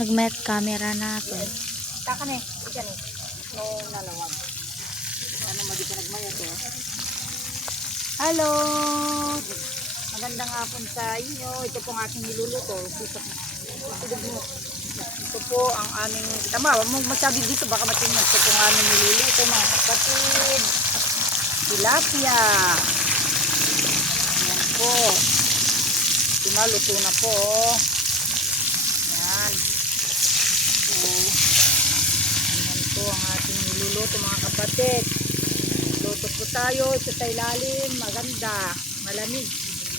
Nag-met camera natin. Taka na eh. Ikan eh. No, nalawag. Ano madi ka nagmayat eh. Hello! Magandang hapon sa inyo. Ito po ang aking niluluto. Ito po ang aming, tama, huwag mong masabi dito, baka matingnan. Ito po ang aming niluluto, mga kapatid. Tilapia. Yan po. Pinaluto na po. Yan. So, yan po ang ating niluluto, mga kapatid. Luto po tayo. Ito sa ilalim. Maganda. Malamig.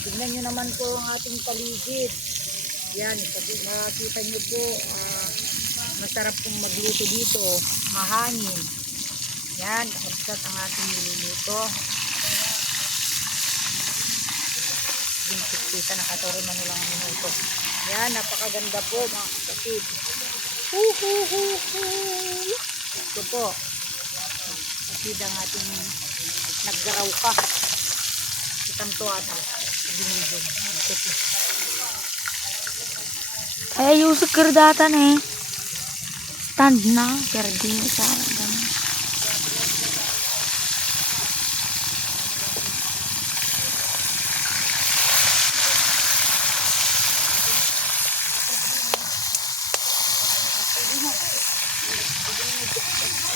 Tignan nyo naman po ang ating paligid. Yan. Makikita nyo po. Masarap pong magluto dito. Mahangin. Yan. Kapsat ang ating niluluto. Kita nakatoro na lang ang minuto. Yan. Napakaganda po mga kapatid. Ito po. Kapatid ang ating naggaraw ka. Itanto ata. Binigyan. Ito po. Ay, ayusok kerdatan eh. Stand na. Perdi sa